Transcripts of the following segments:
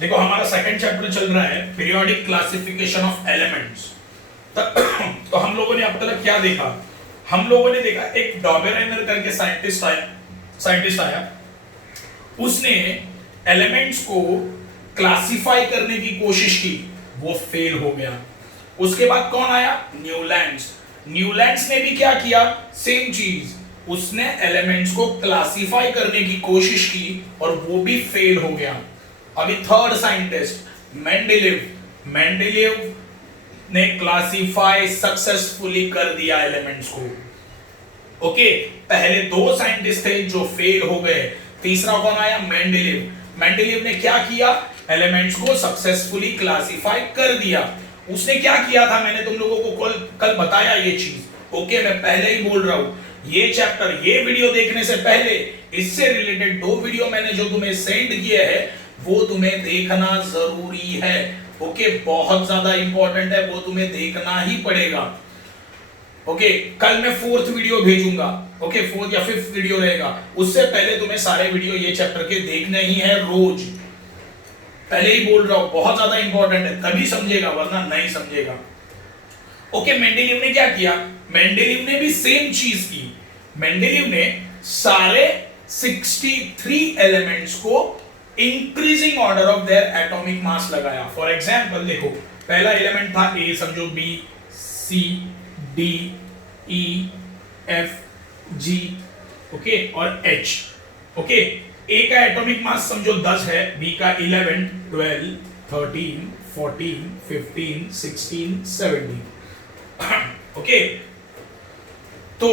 देखो हमारा second chapter चल रहा है पीरियोडिक क्लासिफिकेशन ऑफ एलिमेंट्स। तो हम लोगों ने अब तक क्या देखा? हम लोगों ने देखा एक डॉबेरेनर करके साइंटिस्ट आया, उसने एलिमेंट्स को क्लासिफाई करने की कोशिश की, वो फेल हो गया। उसके बाद कौन आया? न्यूलैंड्स ने भी क्या किया? सेम चीज, उसने एलिमेंट्स को क्लासिफाई करने की कोशिश की और वो भी फेल हो गया। अभी थर्ड साइंटिस्ट मेंडेलीव ने क्लासिफाई सक्सेसफुली कर दिया एलिमेंट्स को। ओके, पहले दो साइंटिस्ट थे जो फेल हो गए, तीसरा कौन आया? मेंडेलीव ने क्या किया? एलिमेंट्स को सक्सेसफुली क्लासिफाई कर दिया। उसने क्या किया था? मैंने तुम लोगों को कल बताया ये चीज। ओके, मैं पहले ही बोल रहा हूं, ये चैप्टर, ये वीडियो देखने से पहले इससे रिलेटेड दो वीडियो मैंने जो तुम्हें सेंड किए हैं वो तुम्हें देखना जरूरी है। ओके, बहुत ज्यादा इंपॉर्टेंट है, वो तुम्हें देखना ही पड़ेगा। ओके, कल मैं फोर्थ वीडियो भेजूंगा। ओके, फोर्थ या फिफ्थ वीडियो रहेगा, उससे पहले तुम्हें सारे वीडियो ये चैप्टर के देखने ही है रोज। पहले ही बोल रहा हूं, बहुत ज्यादा इंपॉर्टेंट है, तभी समझेगा वरना नहीं समझेगा। ओके, मेंडेलीव ने क्या किया? मेंडेलीव ने भी सेम चीज की। मेंडेलीव ने सारे 63 एलिमेंट्स को increasing order of their atomic मास लगाया। फॉर एग्जांपल देखो, पहला एलिमेंट था ए, समझो बी, सी, डी, ई, एफ, जी, ओके, और एच। ओके, ए का एटॉमिक मास समझो 10 है, बी का 11, 12, 13, 14, 15, 16, 17। ओके, तो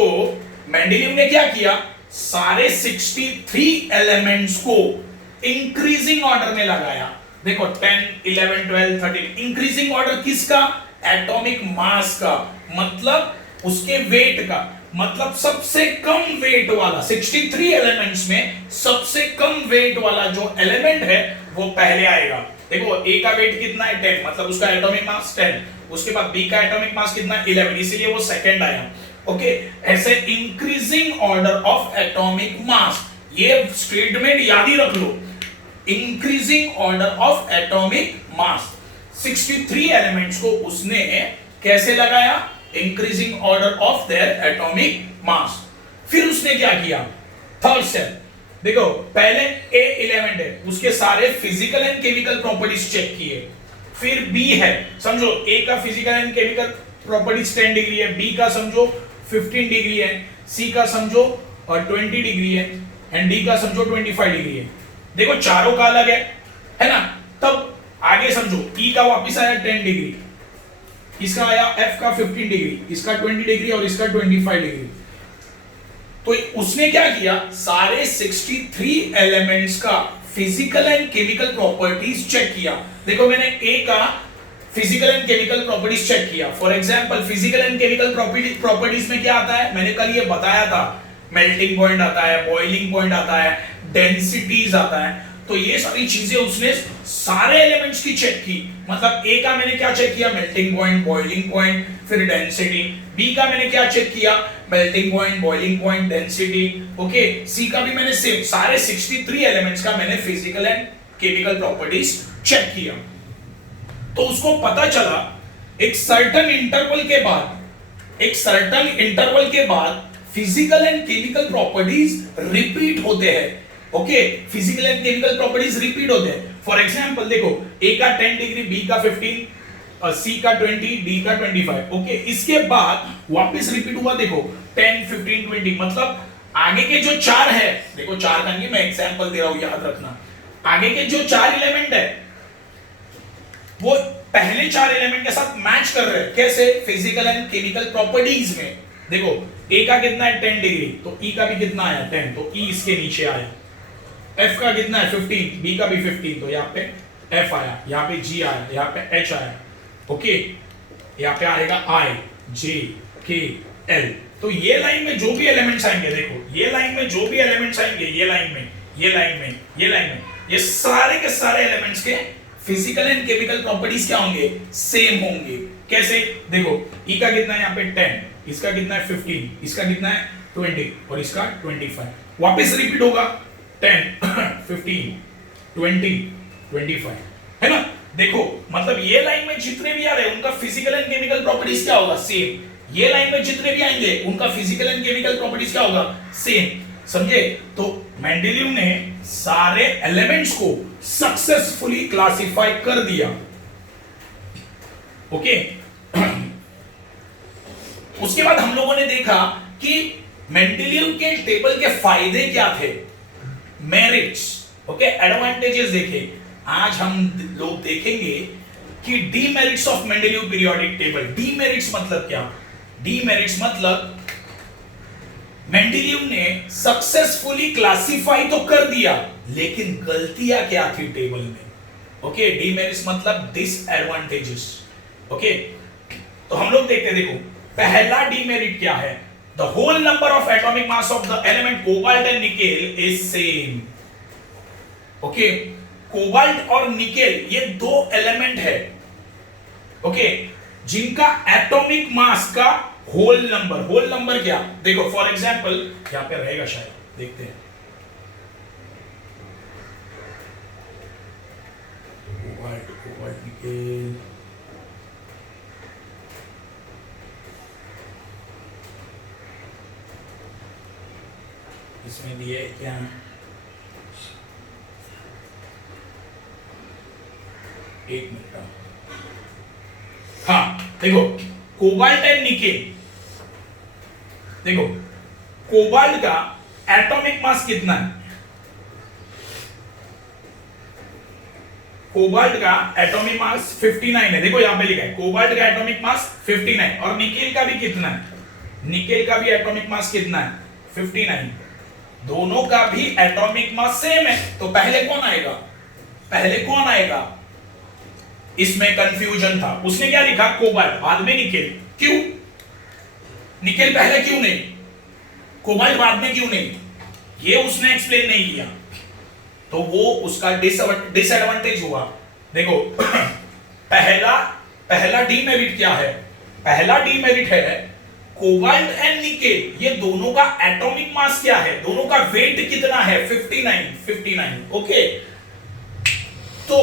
मेंडेलीव ने क्या किया? सारे 63 एलिमेंट्स को इंक्रीजिंग ऑर्डर में लगाया। देखो 10, 11, 12, 13, इंक्रीजिंग ऑर्डर किसका? एटॉमिक मास का, मतलब उसके वेट का, मतलब सबसे कम वेट वाला, 63 एलिमेंट्स में सबसे कम वेट वाला जो एलिमेंट है वो पहले आएगा। देखो ए का वेट कितना है? 10, मतलब उसका एटॉमिक मास 10। उसके बाद बी का एटॉमिक मास कितना? 11, इसीलिए वो सेकंड आया। ओके, ऐसे increasing order of atomic mass, ये स्टेटमेंट याद ही रख लो, increasing order of atomic mass. 63 elements को उसने कैसे लगाया? Increasing order of their atomic mass. फिर उसने क्या किया? थर्ड स्टेप देखो, पहले A11 है, उसके सारे physical and chemical properties check किए। फिर B है, समझो A का physical and chemical properties 10 degree है, B का समझो 15 डिग्री है, C का समझो 20 डिग्री है, एंड D का समझो 25 डिग्री है। देखो चारों का अलग है ना? तब आगे समझो E का वापिस आया 10 डिग्री, इसका आया F का 15 डिग्री, इसका 20 डिग्री और इसका 25 डिग्री। तो उसने क्या किया? सारे 63 एलिमेंट्स का physical and chemical properties check किया। देखो मैंने A का physical and chemical properties check किया। For example physical and chemical properties में क्या आता है? मैंने कल ये बताया था, मेल्टिंग पॉइंट आता है, बॉइलिंग पॉइंट आता है, डेंसिटीज आता है। तो ये सारी चीजें उसने सारे एलिमेंट्स की चेक की। मतलब A का मैंने क्या चेक किया? मेल्टिंग पॉइंट, बॉइलिंग पॉइंट, फिर डेंसिटी। B का मैंने क्या चेक किया? Melting point, boiling point, density. Okay, C का भी मैंने सेम, सारे 63 एलिमेंट्स का मैंने physical and chemical properties check किया। तो उसको पता चला एक सर्टेन इंटरवल के बाद physical and chemical properties repeat होते हैं। Okay, physical and chemical properties repeat होते हैं। फॉर एग्जांपल देखो, A का 10 डिग्री, B का 15, C का 20, D का 25। ओके, इसके बाद वापस रिपीट हुआ, देखो 10, 15, 20, मतलब आगे के जो चार है, देखो चार का नहीं, मैं एग्जांपल दे रहा हूं, याद रखना। आगे के जो चार एलिमेंट है वो पहले चार एलिमेंट के साथ मैच कर रहे हैं। कैसे? फिजिकल एंड केमिकल प्रॉपर्टीज में। देखो A का कितना है? 10 डिग्री, तो E का भी कितना आया? 10, तो E इसके नीचे आया। F का कितना है? 15, B का भी 15, तो यहाँ पे F आया, यहाँ पे G आया, यहाँ पे H आया। ओके, यहाँ पे आएगा I, J, K, L। तो ये लाइन में जो भी एलिमेंट्स आएंगे, देखो ये लाइन में जो भी एलिमेंट्स आएंगे, ये लाइन में, ये लाइन में, ये लाइन में, ये सारे के सारे एलिमेंट्स के फिजिकल एंड केमिकल प्रॉपर्टीज क्या होंगे? सेम होंगे। कैसे? देखो E का कितना है यहाँ पे? 10, इसका कितना है? 15, इसका कितना है? 20 और इसका 25। वापस रिपीट होगा 10, 15, 20, 25। है ना। देखो मतलब ये लाइन में जितने भी आ रहे हैं उनका फिजिकल एंड केमिकल प्रॉपर्टीज क्या होगा, सेम। ये लाइन में जितने भी आएंगे उनका फिजिकल एंड केमिकल प्रॉपर्टीज क्या होगा, सेम। समझे। तो मेंडेलीव ने सारे एलिमेंट्स को सक्सेसफुली क्लासिफाई कर दिया। ओके। उसके बाद हम लोगों ने देखा कि मेंडेलीव के टेबल के फायदे क्या थे, मेरिट्स, ओके, एडवांटेजेस देखे। आज हम लोग देखेंगे कि demerits of Mendeleev periodic table. Demerits मतलब क्या, डीमेरिट्स मतलब मेंडेलीव ने सक्सेसफुली क्लासिफाई तो कर दिया लेकिन गलतियां क्या थी टेबल में। ओके, डीमेरिट्स मतलब डिसएडवांटेजेस। ओके, तो हम लोग देखते हैं, देखो पहला डीमेरिट क्या है, the whole number of atomic mass of the element cobalt and nickel is same. Okay, cobalt और निकेल ये दो एलिमेंट है, ओके, जिनका एटॉमिक मास का होल नंबर क्या, देखो फॉर एग्जांपल यहां पे रहेगा शायद, देखते हैं। कोबाल्ट निकेल, इसमें दिए क्या, एक मिनट, हाँ देखो कोबाल्ट एंड निकेल, देखो कोबाल्ट का एटॉमिक मास कितना है, कोबाल्ट का एटॉमिक मास 59 है, देखो यहां पे लिखा है कोबाल्ट का एटॉमिक मास 59, और निकेल का भी कितना है, निकेल का भी एटॉमिक मास कितना है 59, दोनों का भी एटॉमिक मास सेम है। तो पहले कौन आएगा, पहले कौन आएगा, इसमें कंफ्यूजन था, उसने क्या लिखा कोबाल्ट बाद में निकेल, क्यों निकेल पहले क्यों नहीं, कोबाल्ट बाद में क्यों नहीं, ये उसने एक्सप्लेन नहीं किया, तो वो उसका डिसएडवांटेज हुआ। देखो पहला डीमेरिट क्या है, पहला डीमेरिट है कोबाल्ट एंड निकेल ये दोनों का एटॉमिक मास क्या है, दोनों का वेट कितना है 59। ओके, तो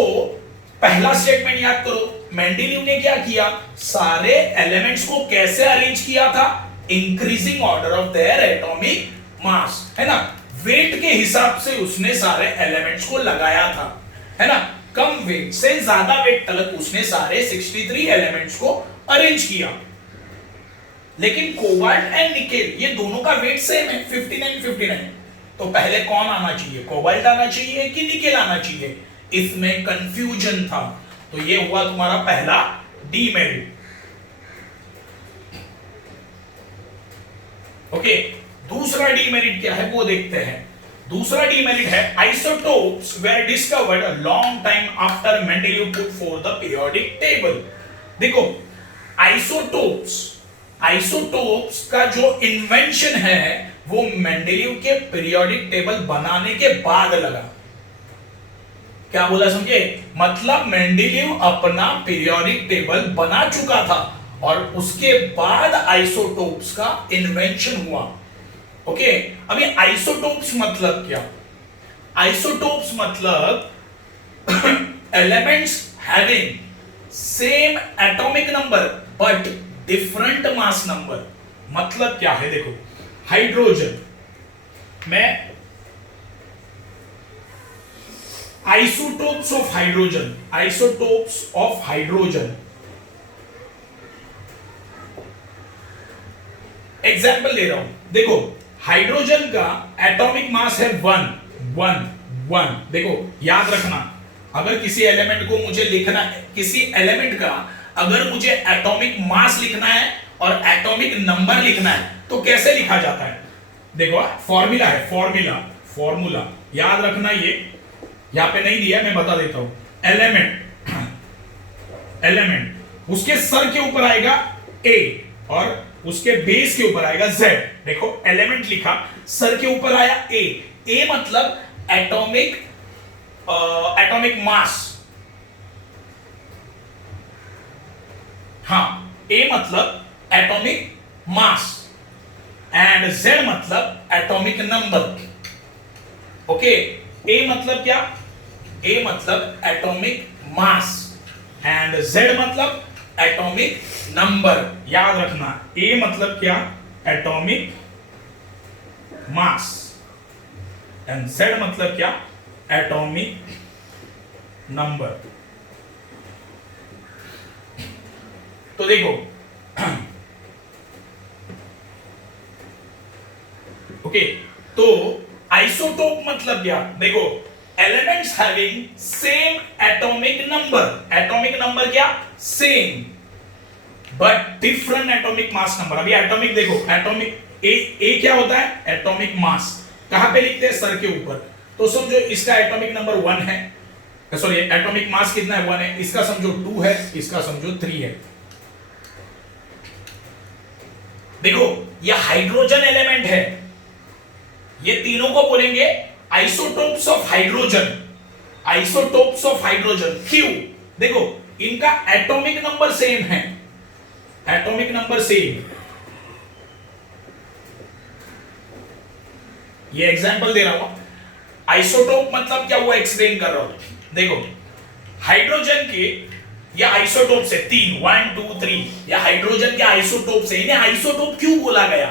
पहला स्टेटमेंट याद करो, मेंडेलीव ने क्या किया, सारे एलिमेंट्स को कैसे अरेंज किया था, increasing order of their atomic मास, है ना, वेट के हिसाब से उसने सारे एलिमेंट्स को लगाया था, है ना, कम वेट से ज्यादा वेट तक उसने सारे 63 एलिमेंट्स को अरेंज किया। लेकिन कोबाल्ट एंड निकेल ये दोनों का वेट सेम है 59। तो पहले कौन आना चाहिए, कोबाल्ट आना चाहिए कि निकेल आना चाहिए, इसमें कंफ्यूजन था। तो ये हुआ तुम्हारा पहला डीमेरिट। ओके, दूसरा डीमेरिट क्या है वो देखते हैं। दूसरा डीमेरिट है isotopes were discovered a long time after Mendeleev put for the periodic table. देखो आइसोटोप्स का जो इन्वेंशन है वो मेंडेलीव के पीरियोडिक टेबल बनाने के बाद लगा। क्या बोला समझे, मतलब मेंडेलीव अपना पीरियोडिक टेबल बना चुका था और उसके बाद आइसोटोप्स का इन्वेंशन हुआ। ओके, अभी आइसोटोप्स मतलब क्या, आइसोटोप्स मतलब elements having same atomic number but different mass number. मतलब क्या है, देखो हाइड्रोजन में आइसोटोप्स ऑफ हाइड्रोजन, एग्जाम्पल ले रहा हूं, देखो हाइड्रोजन का एटॉमिक मास है 1 देखो याद रखना, अगर किसी एलिमेंट को मुझे लिखना है, किसी एलिमेंट का अगर मुझे एटॉमिक मास लिखना है और एटॉमिक नंबर लिखना है तो कैसे लिखा जाता है, देखो फॉर्मूला है, फॉर्मूला याद रखना, ये यहां पे नहीं दिया, मैं बता देता हूं। एलिमेंट उसके सर के ऊपर आएगा A और उसके बेस के ऊपर आएगा Z। देखो एलिमेंट लिखा, सर के ऊपर आया A मतलब एटॉमिक मास, हाँ A मतलब एटॉमिक मास एंड Z मतलब एटॉमिक नंबर। ओके, A मतलब क्या, A मतलब एटॉमिक मास एंड Z मतलब एटॉमिक नंबर। याद रखना A मतलब क्या, एटॉमिक मास, एंड Z मतलब क्या, एटॉमिक नंबर। तो देखो ओके, तो आइसोटोप मतलब क्या, देखो elements having same atomic number. Atomic number क्या, same, but different atomic mass number. अभी एटॉमिक देखो, एटॉमिक ए क्या होता है, एटॉमिक मास। कहां पे लिखते हैं, सर के ऊपर। तो समझो इसका एटॉमिक नंबर 1 है, सॉरी एटॉमिक मास कितना है, 1 है। इसका समझो 2 है, इसका समझो 3 है। देखो ये हाइड्रोजन एलिमेंट है, ये तीनों को बोलेंगे isotopes of hydrogen. Isotopes of hydrogen क्यों, देखो इनका एटॉमिक नंबर सेम है, एटॉमिक नंबर सेम। ये एग्जांपल दे रहा हूं, आइसोटोप मतलब क्या वो एक्सप्लेन कर रहा हूं। देखो हाइड्रोजन के या आइसोटोप से 3 1 2 3 या हाइड्रोजन के आइसोटोप से, इन्हें आइसोटोप क्यों बोला गया,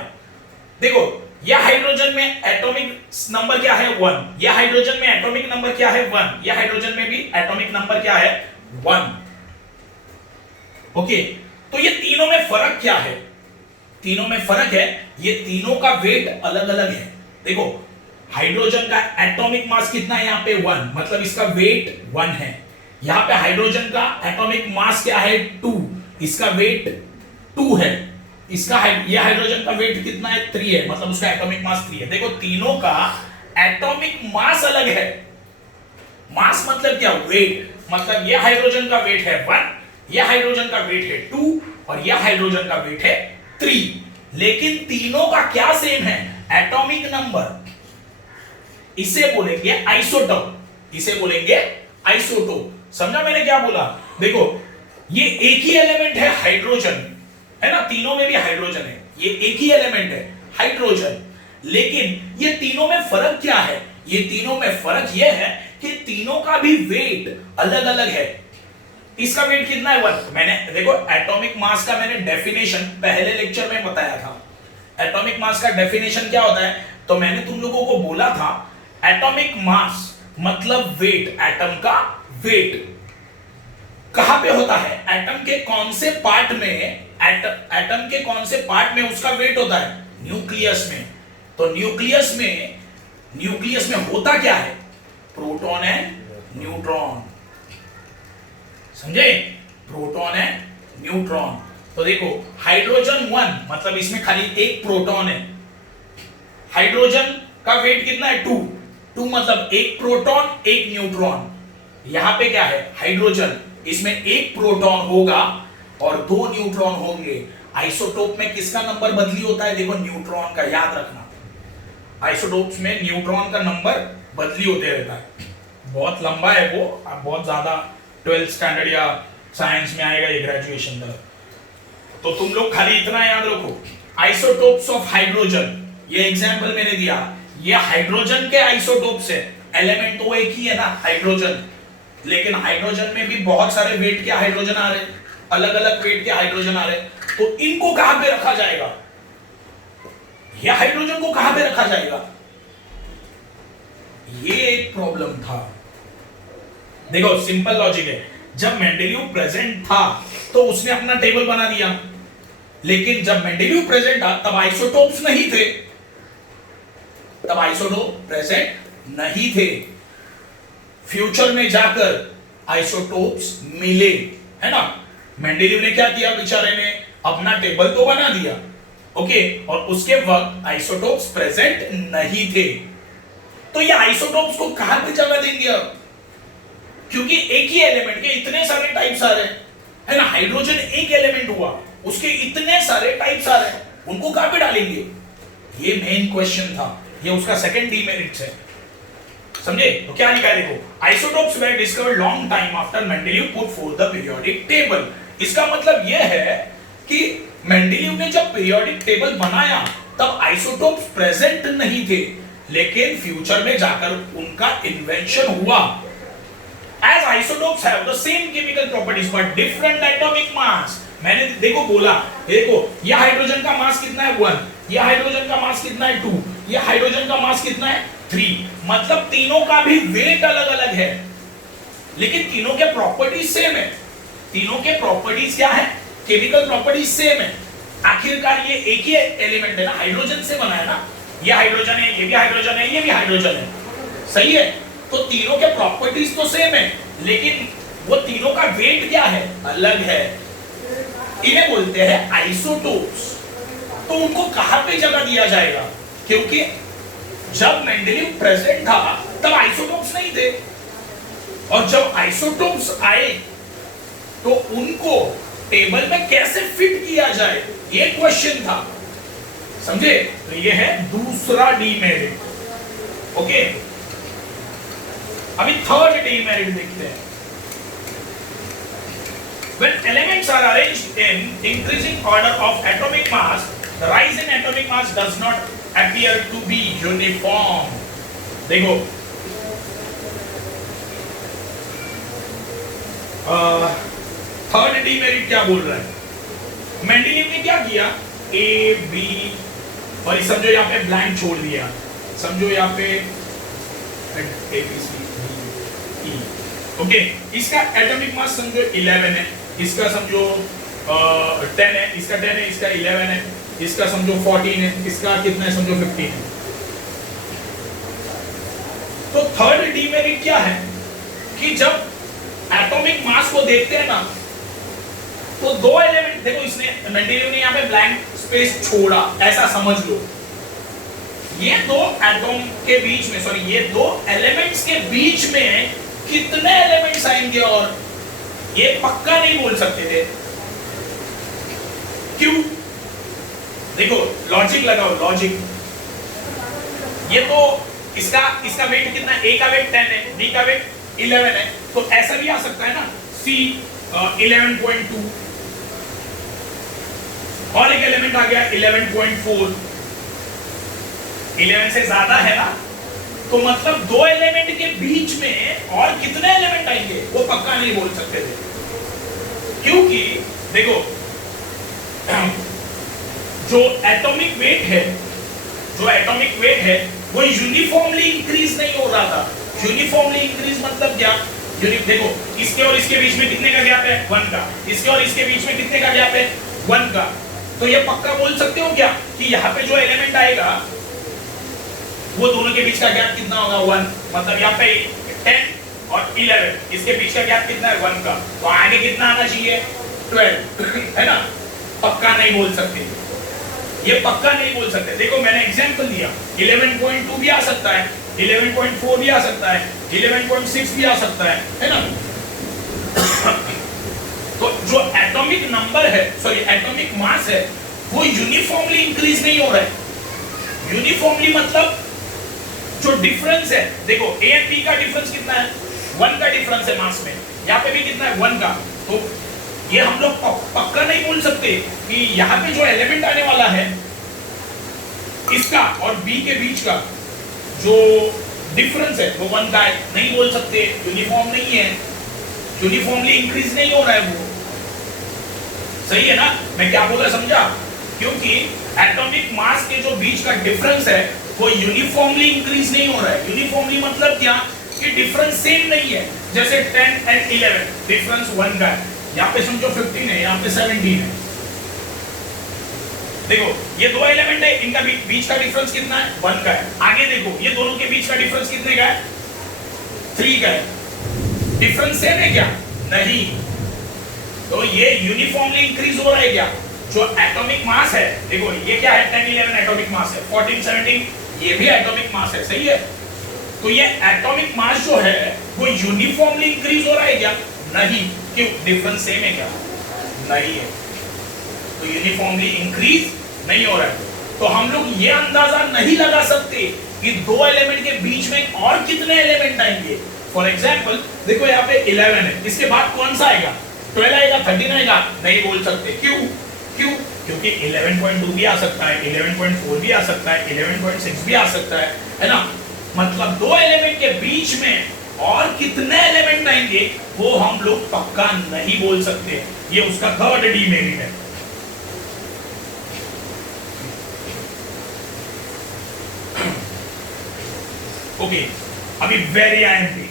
देखो या हाइड्रोजन में एटॉमिक नंबर क्या है 1, या हाइड्रोजन में एटॉमिक नंबर क्या है 1, या हाइड्रोजन में भी एटॉमिक नंबर क्या है 1। ओके, तो ये तीनों में फर्क क्या है, तीनों में फर्क है, ये तीनों का वेट अलग अलग है। देखो हाइड्रोजन का एटॉमिक मास कितना है, यहां पे 1, मतलब इसका वेट 1 है। यहां पे हाइड्रोजन का एटॉमिक मास क्या है 2, इसका वेट 2 है। इसका ये हाइड्रोजन का वेट कितना है 3 है, मतलब उसका एटॉमिक मास 3 है। देखो तीनों का एटॉमिक मास अलग है। मास मतलब क्या, वेट, मतलब ये हाइड्रोजन का वेट है 1, यह हाइड्रोजन का वेट है 2 और यह हाइड्रोजन का वेट है 3, लेकिन तीनों का क्या सेम है, एटॉमिक नंबर। इसे बोलेंगे आइसोटोप, इसे बोलेंगे आइसोटोप। समझा मैंने क्या बोला, देखो ये एक ही एलिमेंट है हाइड्रोजन, है ना, तीनों में भी हाइड्रोजन है, ये एक ही एलिमेंट है हाइड्रोजन, लेकिन ये तीनों में फर्क क्या है, ये तीनों में फर्क ये है कि तीनों का भी वेट अलग अलग है। इसका वेट कितना है 1, मैंने देखो एटॉमिक मास का मैंने डेफिनेशन पहले लेक्चर में बताया था। एटॉमिक मास का डेफिनेशन क्या होता है, तो मैंने तुम लोगों को बोला था एटॉमिक मास मतलब वेट, एटम का वेट कहां पे होता है, एटम के कौन से पार्ट में, एटम के कौन से पार्ट में उसका वेट होता है, न्यूक्लियस में। तो न्यूक्लियस में होता क्या है, प्रोटॉन एंड न्यूट्रॉन, समझे, प्रोटॉन एंड न्यूट्रॉन। तो देखो हाइड्रोजन 1 मतलब इसमें खाली एक प्रोटॉन है, हाइड्रोजन का वेट कितना है 2 मतलब एक प्रोटॉन एक न्यूट्रॉन। यहां पे क्या है हाइड्रोजन, इसमें एक प्रोटॉन होगा और 2 न्यूट्रॉन होंगे। आइसोटोप में किसका नंबर बदली होता है, देखो न्यूट्रॉन का, याद रखना आइसोटोप्स में न्यूट्रॉन का नंबर बदली होते रहता है। बहुत लंबा है वो, अब बहुत ज्यादा 12th स्टैंडर्ड या साइंस में आएगा ये, ग्रेजुएशन में। तो तुम लोग खाली इतना याद रखो, आइसोटोप्स ऑफ हाइड्रोजन, ये एग्जांपल मैंने दिया, ये हाइड्रोजन के आइसोटोप्स है, एलिमेंट तो एक ही है ना हाइड्रोजन, लेकिन हाइड्रोजन में भी बहुत सारे वेट के हाइड्रोजन आ रहे, अलग अलग वेट के हाइड्रोजन आ रहे, तो इनको कहां पे रखा जाएगा, ये हाइड्रोजन को कहां पे रखा जाएगा, ये एक प्रॉब्लम था। देखो सिंपल लॉजिक है, जब मेंडेलीव प्रेजेंट था तो उसने अपना टेबल बना दिया, लेकिन जब मेंडेलीव प्रेजेंट था तब आइसोटोप्स नहीं थे, तब आइसोटोप प्रेजेंट नहीं थे। फ्यूचर में जाकर आइसोटोप्स मिले, है ना। मेंडेलीव ने क्या किया, बेचारे ने अपना टेबल तो बना दिया, ओके, और उसके वक्त आइसोटोप्स प्रेजेंट नहीं थे। तो ये आइसोटोप्स को कहां पे जगह देंगे अब, क्योंकि एक ही एलिमेंट के इतने सारे टाइप्स आ रहे हैं, है ना, हाइड्रोजन एक एलिमेंट हुआ, उसके इतने सारे टाइप्स आ रहे हैं, उनको कहां पे डालेंगे, ये मेन क्वेश्चन था, ये उसका सेकंड डीमेरिट्स है, समझे। तो क्या लिखा है देखो, isotopes were discovered long time after Mendeleev put for the periodic table. इसका मतलब यह है कि मेंडेलीव ने जब पीरियोडिक टेबल बनाया तब आइसोटोप्स प्रेजेंट नहीं थे, लेकिन फ्यूचर में जाकर उनका इन्वेंशन हुआ, as isotopes have the same chemical properties but different atomic mass. मैंने देखो बोला, देखो ये हाइड्रोजन का मास कितना है 1, ये हाइड्रोजन का मास कितना है 2, ये हाइड्रोजन का मास कितना है 3, मतलब तीनों का भी वेट अलग अलग है लेकिन तीनों के प्रॉपर्टीज सेम है। तीनों के प्रॉपर्टीज क्या है? केमिकल प्रॉपर्टीज सेम है। आखिरकार ये एक ही एलिमेंट है ना, हाइड्रोजन से बना है ना, ये हाइड्रोजन है, ये भी हाइड्रोजन है, ये भी हाइड्रोजन है, सही है। तो तीनों के प्रॉपर्टीज तो सेम है लेकिन वो तीनों का वेट क्या है? अलग है। इन्हें बोलते हैं आइसोटोप्स। तो उनको कहां पे जगह दिया जाएगा? क्योंकि जब मेंडेलीव प्रेजेंट था तब आइसोटोप्स नहीं थे और जब आइसोटोप्स आए तो उनको टेबल में कैसे फिट किया जाए ये क्वेश्चन था, समझे? तो ये है दूसरा डीमेरिट। ओके, अभी थर्ड डीमेरिट देखते हैं। When elements are arranged in increasing order of atomic mass, the rise in atomic mass does not appear to be uniform. देखो थर्ड डीमेरिट क्या बोल रहा है? मेंडेलीव ने क्या किया? ए बी और समझो यहाँ पे ब्लैंक छोड़ दिया, समझो यहाँ पे A B C D E. Okay, इसका एटॉमिक मास समझो 11 है, इसका समझो 10 है, इसका 10 है, इसका 11 है, इसका समझो 14 है, इसका कितना है समझो 15 है। तो थर्ड डीमेरिट क्या है कि जब एटॉमिक मास को देखते हैं ना तो दो एलिमेंट, देखो इसने मेंडेलीव ने यहाँ पे ब्लैंक स्पेस छोड़ा, ऐसा समझ लो। ये दो एटॉम के बीच में, सॉरी ये दो एलिमेंट्स के बीच में कितने एलिमेंट्स आएंगे और ये पक्का नहीं बोल सकते थे। क्यों? देखो लॉजिक लगाओ, लॉजिक। ये तो इसका वेट कितना है? ए का वेट 10 है, बी का वेट 11 है, तो ऐसा भी आ सकता है ना, सी 11.2 और एक एलिमेंट आ गया 11.4, 11 से ज्यादा है ना, तो मतलब दो एलिमेंट के बीच में और कितने एलिमेंट आएंगे वो पक्का नहीं बोल सकते थे। क्योंकि देखो जो एटॉमिक वेट है, जो एटॉमिक वेट है वो यूनिफॉर्मली इंक्रीज नहीं हो रहा था। यूनिफॉर्मली इंक्रीज मतलब क्या? देखो इसके और इसके बीच में कितने का गैप है? 1 का। इसके और इसके बीच में कितने का गैप है? 1 का। तो ये पक्का बोल सकते हो क्या कि यहाँ पे जो एलिमेंट आएगा वो दोनों के बीच का गैप कितना होगा? 1। मतलब यहाँ पे 10 और 11, इसके बीच का गैप कितना है? 1 का। तो आगे कितना आना चाहिए? 12 है ना? पक्का नहीं बोल सकते, ये पक्का नहीं बोल सकते। देखो मैंने एग्जांपल दिया, 11.2 भी आ सकता है, 11.4 भी आ सकता है, 11.6 भी आ सकता है ना? तो जो एटॉमिक नंबर है, सॉरी एटॉमिक मास है, वो यूनिफॉर्मली इंक्रीज नहीं हो रहा है। यूनिफॉर्मली मतलब जो डिफरेंस है, देखो ए एंड बी का डिफरेंस कितना है? 1 का डिफरेंस है मास में, यहाँ पे भी कितना है? 1 का। तो ये हम लोग पक्का नहीं बोल सकते कि यहाँ पे जो एलिमेंट आने वाला है इसका और बी के बीच का जो डिफरेंस है वो 1 का है, नहीं बोल सकते, यूनिफॉर्म नहीं है, यूनिफॉर्मली इंक्रीज नहीं हो रहा है वो। सही है ना? मैं क्या बोल रहा समझा? क्योंकि एटॉमिक मास के जो बीच का डिफरेंस है वो यूनिफॉर्मली इंक्रीज नहीं हो रहा है। यूनिफॉर्मली मतलब क्या कि डिफरेंस सेम नहीं है। जैसे 10 एंड 11 डिफरेंस 1 का है, यहाँ पे समझो 15 है, यहाँ पे 17 है। देखो ये दो एलिमेंट है, इनका बीच का डिफरेंस कितना है? 1 का है। आगे देखो ये दोनों के बीच का डिफरेंस कितने का है? 3 का है। डिफरेंस सेम है क्या? नहीं। तो ये यूनिफॉर्मली इंक्रीज हो रहा है क्या? जो एटॉमिक मास है, देखो ये क्या है? 10 11 एटॉमिक मास है, 14 17 ये भी एटॉमिक मास है, सही है? तो ये एटॉमिक मास जो है वो यूनिफॉर्मली इंक्रीज हो रहा है क्या? नहीं। क्यों? डिफरेंस सेम है क्या? नहीं है, तो यूनिफॉर्मली इंक्रीज नहीं हो रहा है। तो हम लोग ये अंदाजा नहीं लगा सकते कि दो एलिमेंट के बीच में और कितने एलिमेंट आएंगे। फॉर एग्जाम्पल देखो यहाँ पे 11 है, इसके बाद कौन सा आएगा? 12 आएगा, 13 आएगा? नहीं बोल सकते। क्यों? क्यों? क्योंकि 11.2 भी आ सकता है, 11.4 भी आ सकता है, 11.6 भी आ सकता है ना? मतलब दो एलिमेंट के बीच में और कितने एलिमेंट आएंगे वो हम लोग पक्का नहीं बोल सकते, ये उसका थर्ड डीमेरिट है। ओके, अभी वेरी आईएमपी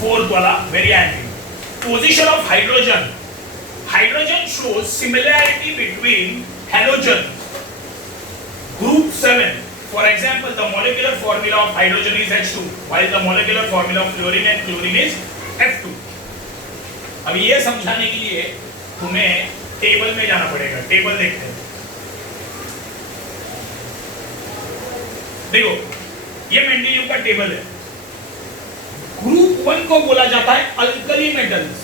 फोर्थ वाला very IMP, position of hydrogen. Hydrogen shows similarity between halogen. Group 7. For example, the molecular formula of hydrogen is H2, while the molecular formula of fluorine and chlorine is F2. अब ये समझाने के लिए तुम्हें table में जाना पड़ेगा। Table देखते हैं। देखो, ये मेंडेलियम का टेबल है। ग्रुप 1 को बोला जाता है अल्कली मेटल्स।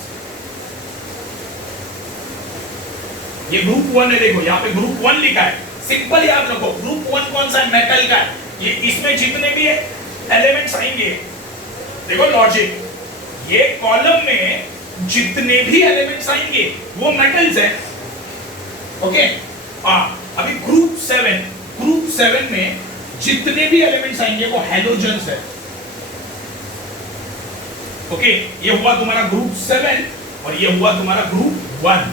ये ग्रुप 1 है, देखो यहाँ पे ग्रुप 1 लिखा है। सिंपल याद रखो, ग्रुप 1 कौन सा है? मेटल का है। ये इसमें जितने भी एलिमेंट्स आएंगे, देखो लॉजिक, ये कॉलम में जितने भी एलिमेंट्स आएंगे वो मेटल्स हैं। ओके, अभी ग्रुप 7 में जितने भी एलिमेंट्स आएंगे वो हैलोजन्स है। ओके, ये हुआ तुम्हारा ग्रुप 7 और ये हुआ तुम्हारा group 1।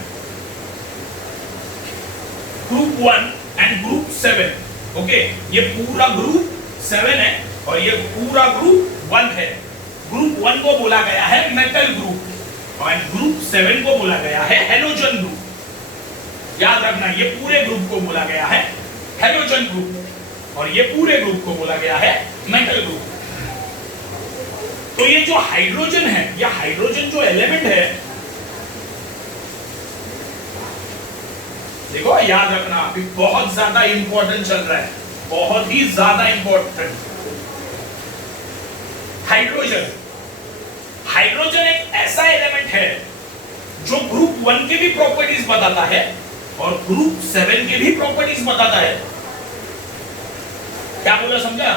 Group 1 and group 7। Okay, ये पूरा ग्रुप 7 है और ये पूरा ग्रुप 1 है। ग्रुप 1 को बोला गया है मेटल ग्रुप और ग्रुप 7 को बोला गया है हैलोजन ग्रुप। याद रखना, ये पूरे ग्रुप को बोला गया है हैलोजन ग्रुप और ये पूरे ग्रुप को बोला गया है मेटल ग्रुप। तो ये जो हाइड्रोजन है, या हाइड्रोजन जो एलिमेंट है, देखो याद रखना, अभी बहुत ज्यादा इंपॉर्टेंट चल रहा है, बहुत ही ज्यादा इंपॉर्टेंट। हाइड्रोजन एक ऐसा एलिमेंट है जो ग्रुप 1 के भी प्रॉपर्टीज बताता है और ग्रुप 7 के भी प्रॉपर्टीज बताता है। क्या बोला, समझा?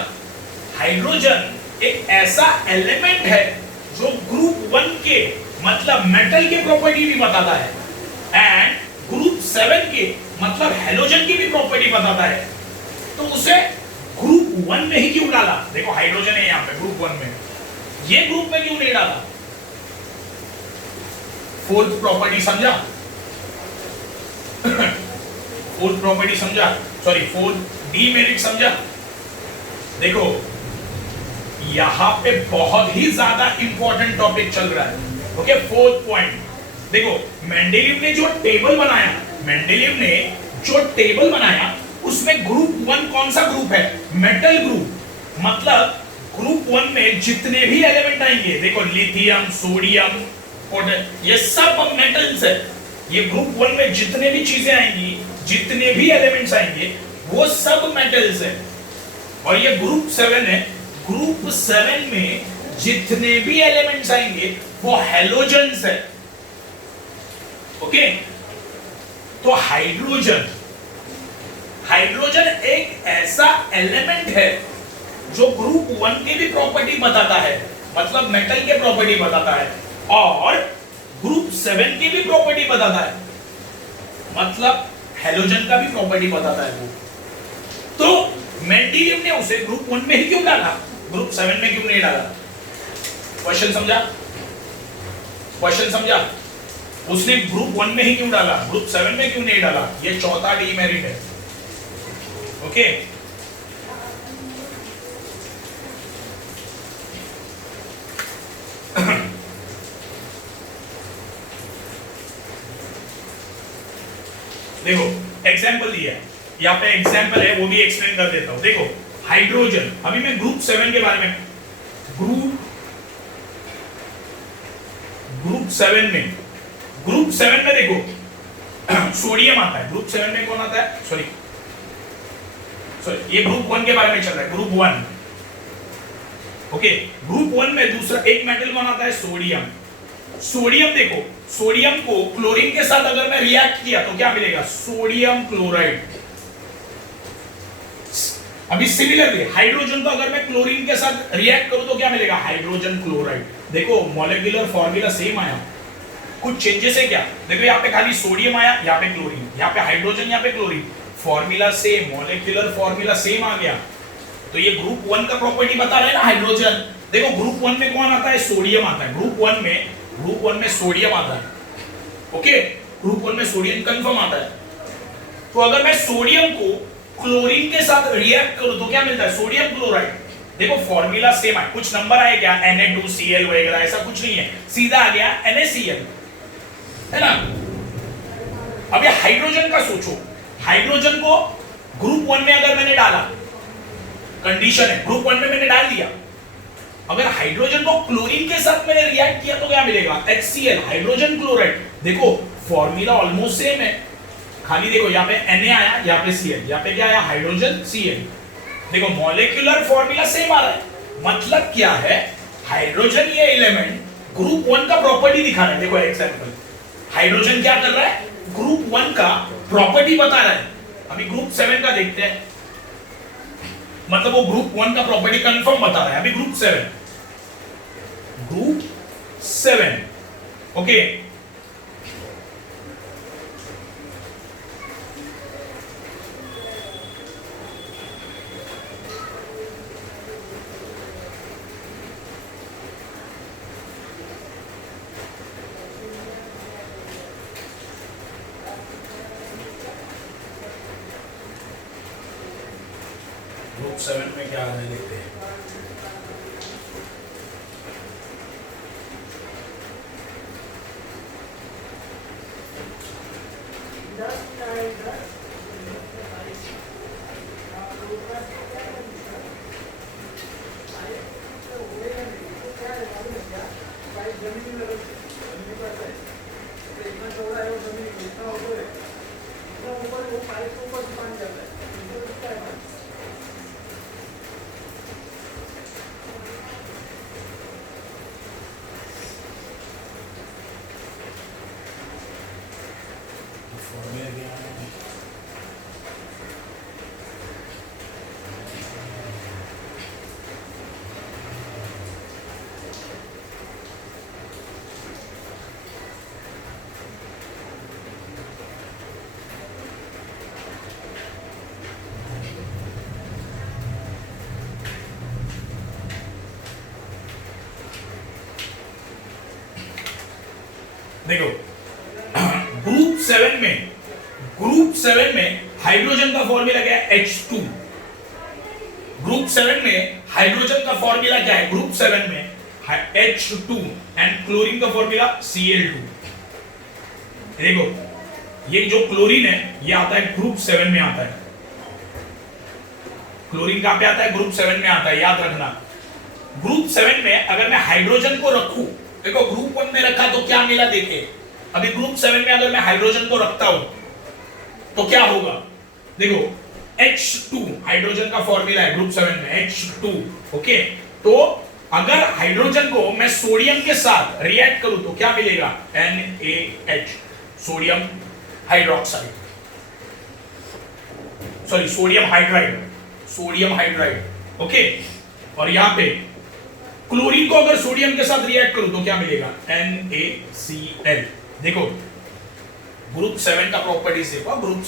हाइड्रोजन एक ऐसा एलिमेंट है जो ग्रुप 1 के मतलब मेटल के प्रॉपर्टी भी बताता है एंड ग्रुप 7 के मतलब हैलोजन की भी प्रॉपर्टी बताता है। तो उसे ग्रुप 1 में ही क्यों डाला? देखो हाइड्रोजन है यहाँ पे ग्रुप 1 में, ये ग्रुप में क्यों नहीं डाला? फोर्थ प्रॉपर्टी समझा? फोर्थ प्रॉपर्टी समझा, सॉरी फोर्थ डीमेरिट समझा? देखो यहां पे बहुत ही ज्यादा इंपॉर्टेंट टॉपिक चल रहा है। ओके, फोर्थ पॉइंट देखो, मेंडेलियम ने जो टेबल बनाया उसमें ग्रुप 1 कौन सा ग्रुप है? Metal group. मतलब ग्रुप 1 में जितने भी एलिमेंट आएंगे, देखो लिथियम, सोडियम, ये सब मेटल्स है। ये ग्रुप 1 में जितने भी चीजें आएंगी, जितने भी एलिमेंट्स आएंगे वो सब मेटल्स है। और ये ग्रुप 7 है, ग्रुप 7 में जितने भी एलिमेंट्स आएंगे वो हैलोजन्स है। ओके, तो हाइड्रोजन एक ऐसा एलिमेंट है जो ग्रुप 1 की भी प्रॉपर्टी बताता है, मतलब मेटल के प्रॉपर्टी बताता है, और ग्रुप 7 की भी प्रॉपर्टी बताता है, मतलब हैलोजन का भी प्रॉपर्टी बताता है वो। तो मेंडेलियम ने उसे ग्रुप 1 में ही क्यों डाला, ग्रुप 7 में क्यों नहीं डाला? क्वेश्चन समझा? उसने ग्रुप 1 में ही क्यों डाला, ग्रुप 7 में क्यों नहीं डाला? ये चौथा डीमेरिट है। ओके, देखो एग्जाम्पल दिया है, यहाँ पे एग्जाम्पल है, वो भी एक्सप्लेन कर देता हूं। देखो हाइड्रोजन, अभी मैं ग्रुप 7 के बारे में, ग्रुप 7 में देखो सोडियम आता है। ग्रुप 7 में कौन आता है? सॉरी ये ग्रुप 1 के बारे में चल रहा है, ग्रुप 1। ओके, ग्रुप 1 में दूसरा एक मेटल कौन आता है? सोडियम। सोडियम देखो, सोडियम को क्लोरीन के साथ अगर मैं रिएक्ट किया तो क्या मिलेगा? Sodium chloride. अभी सिमिलरली हाइड्रोजन को अगर मैं क्लोरीन के साथ रिएक्ट करूं तो क्या मिलेगा? Hydrogen chloride. देखो मॉलिक्यूलर फॉर्मूला सेम आया, कुछ चेंजेस है क्या? देखो यहाँ पे खाली सोडियम आया, यहाँ पे क्लोरीन, यहाँ पे हाइड्रोजन, यहाँ पे chlorine. Formula same, molecular formula same आ गया। तो ये ग्रुप 1 का प्रॉपर्टी बता रहे हैं ना हाइड्रोजन। देखो ग्रुप 1 में कौन आता है, सोडियम आता है। ग्रुप 1 में सोडियम आता है। ओके, ग्रुप 1 में सोडियम कंफर्म आता है। तो अगर मैं सोडियम को क्लोरीन के साथ रिएक्ट करूं तो क्या मिलता है, सोडियम क्लोराइड। देखो फॉर्मूला सेम है, कुछ नंबर आए क्या, Na2Cl वगैरह, ऐसा कुछ नहीं है, सीधा आ गया NaCl, है ना। अब ये हाइड्रोजन का सोचो, हाइड्रोजन को ग्रुप 1 में अगर मैंने डाला, कंडीशन है ग्रुप 1 में मैंने डाल दिया, अगर हाइड्रोजन को क्लोरीन के साथ मैंने रिएक्ट किया तो क्या मिलेगा, HCl, हाइड्रोजन क्लोराइड। देखो फॉर्मूला ऑलमोस्ट सेम है, खाली देखो यहाँ पे Na आया, यहाँ पे Cl, यहाँ पे क्या आया, हाइड्रोजन Cl। देखो मॉलिक्यूलर फॉर्मूला सेम आ रहा है, मतलब क्या है, हाइड्रोजन ये एलिमेंट ग्रुप 1 का प्रॉपर्टी दिखा रहा है। देखो एग्जांपल, हाइड्रोजन क्या कर रहा है, ग्रुप 1 का प्रॉपर्टी बता रहा है। अभी ग्रुप 7 का देखते हैं, मतलब वो ग्रुप 1 का प्रॉपर्टी कंफर्म बता रहा है। अभी ग्रुप 7 ओके, ग्रुप 7 में क्या आ रहा है देखते हैं। देखो ग्रुप 7 में हाइड्रोजन का फॉर्मूला क्या है, H2। ग्रुप 7 में हाइड्रोजन का फॉर्मूला क्या है, ग्रुप 7 में H2 एंड क्लोरीन का फॉर्मूला Cl2। देखो ये जो क्लोरीन है ये आता है ग्रुप 7 में आता है। क्लोरीन कहां पे आता है, ग्रुप 7 में आता है, याद रखना। ग्रुप 7 में अगर मैं हाइड्रोजन को रखूं, देखो ग्रुप 1 में रखा तो क्या मिला, देखिए अभी ग्रुप 7 में अगर मैं हाइड्रोजन को रखता हूं तो क्या होगा, देखो H2 हाइड्रोजन का फॉर्मूला है ग्रुप 7 में H2। ओके, तो अगर हाइड्रोजन को मैं सोडियम के साथ रिएक्ट करूं तो क्या मिलेगा, NaH, sodium hydroxide, sorry sodium hydride. Okay, और यहां पे क्लोरीन को अगर सोडियम के साथ रिएक्ट करूं तो क्या मिलेगा, NaCl। देखो ग्रुप 7 का प्रॉपर्टीज देखो, ग्रुप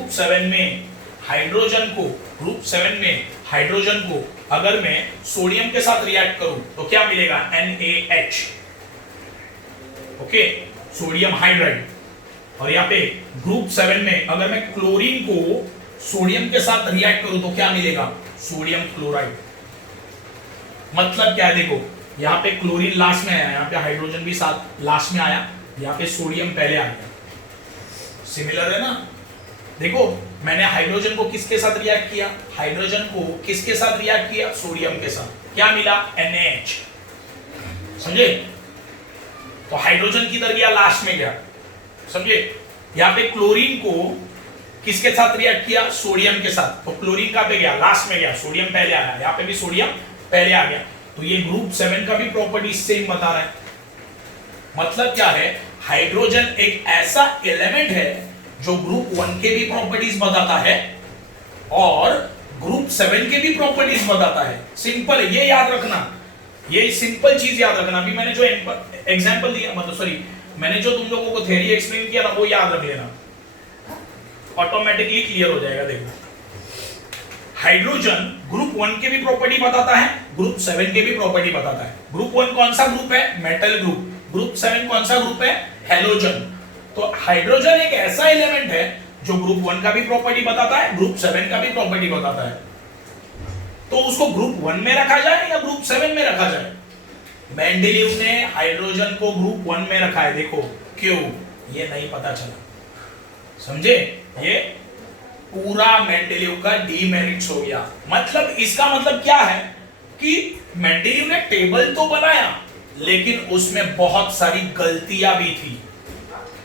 7 में हाइड्रोजन को अगर मैं सोडियम के साथ रिएक्ट करूं तो क्या मिलेगा, NaH। Okay, sodium hydride. और यहाँ पे ग्रुप 7 में अगर मैं क्लोरीन को सोडियम के साथ रिएक्ट करूं तो क्या मिलेगा, सोडियम क्लोराइड। मतलब क्या है, देखो यहाँ पे क्लोरीन लास्ट में आया, यहाँ पे हाइड्रोजन भी साथ लास्ट में आया, यहाँ पे सोडियम पहले आ गया। सिमिलर है ना। देखो मैंने हाइड्रोजन को किसके साथ रिएक्ट किया, सोडियम के साथ, क्या मिला, NaH। समझे, तो हाइड्रोजन किधर गया, लास्ट में गया, समझे। यहाँ पे क्लोरीन को किसके साथ रिएक्ट किया, सोडियम के साथ, तो क्लोरीन कहां पे गया, लास्ट में गया, सोडियम पहले आया, यहाँ पे भी सोडियम पहले आ गया। तो ये ग्रुप 7 का भी प्रॉपर्टी सेम बता रहा है। मतलब क्या है, हाइड्रोजन एक ऐसा एलिमेंट है जो ग्रुप 1 के भी प्रॉपर्टीज बताता है और ग्रुप 7 के भी प्रॉपर्टीज बताता है। सिंपल है, ये याद रखना, ये सिंपल चीज याद रखना। अभी मैंने जो एग्जांपल दिया, मतलब सॉरी मैंने जो तुम लोगों को थ्योरी एक्सप्लेन किया ना वो याद रख लेना। ऑटोमेटिकली क्लियर हो जाएगा। देखो हाइड्रोजन ग्रुप 1 के भी प्रॉपर्टी बताता है, ग्रुप 7 के भी प्रॉपर्टी बताता है। ग्रुप 1 कौन सा ग्रुप है? Metal group. ग्रुप 7 कौन सा ग्रुप है? हैलोजन। तो हाइड्रोजन एक ऐसा एलिमेंट है जो ग्रुप 1 का भी प्रॉपर्टी बताता है, ग्रुप 7 का भी प्रॉपर्टी बताता है। तो उसको ग्रुप 1 में रखा जाए या ग्रुप 7 में रखा जाए? मेंडेलीव ने हाइड्रोजन को ग्रुप 1 में रखा है। देखो क्यों, ये नहीं पता चला। समझे? ये पूरा मेंडेलीव का डीमेरिट्स हो गया। मतलब इसका मतलब क्या है कि मेंडेलीव ने टेबल तो बनाया लेकिन उसमें बहुत सारी गलतियां भी थी।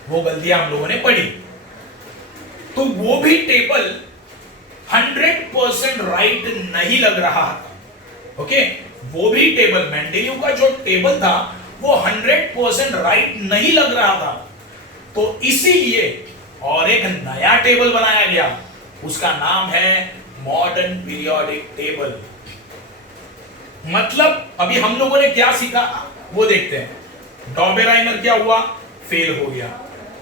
वो गलतियां हम लोगों ने पढ़ी। तो वो भी टेबल 100% राइट नहीं लग रहा था। ओके, वो भी टेबल, मेंडेलीव का जो टेबल था वो 100% राइट नहीं लग रहा था। तो इसीलिए और एक नया टेबल बनाया गया, उसका नाम है मॉडर्न पीरियोडिक टेबल। मतलब अभी हम लोगों ने क्या सीखा वो देखते हैं। डॉबेराइनर क्या हुआ? फेल हो गया।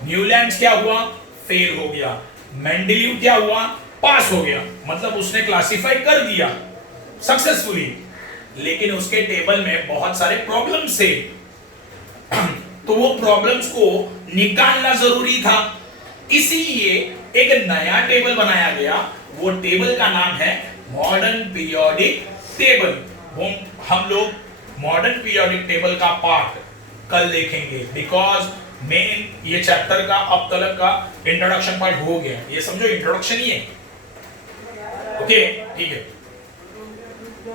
न्यूलैंड्स क्या हुआ? फेल हो गया। मेंडेलीव क्या हुआ? पास हो गया। मतलब उसने क्लासिफाई कर दिया सक्सेसफुली, लेकिन उसके टेबल में बहुत सारे प्रॉब्लम्स थे। तो वो प्रॉब्लम्स को निकालना जरूरी था, इसीलिए एक नया टेबल बनाया गया। वो टेबल का नाम है मॉडर्न पीरियोडिक टेबल। हम लोग मॉडर्न पीरियोडिक टेबल का पार्ट कल देखेंगे, बिकॉज मेन ये चैप्टर का अब तक का इंट्रोडक्शन पार्ट हो गया। ये समझो इंट्रोडक्शन ही है। ओके, ठीक है।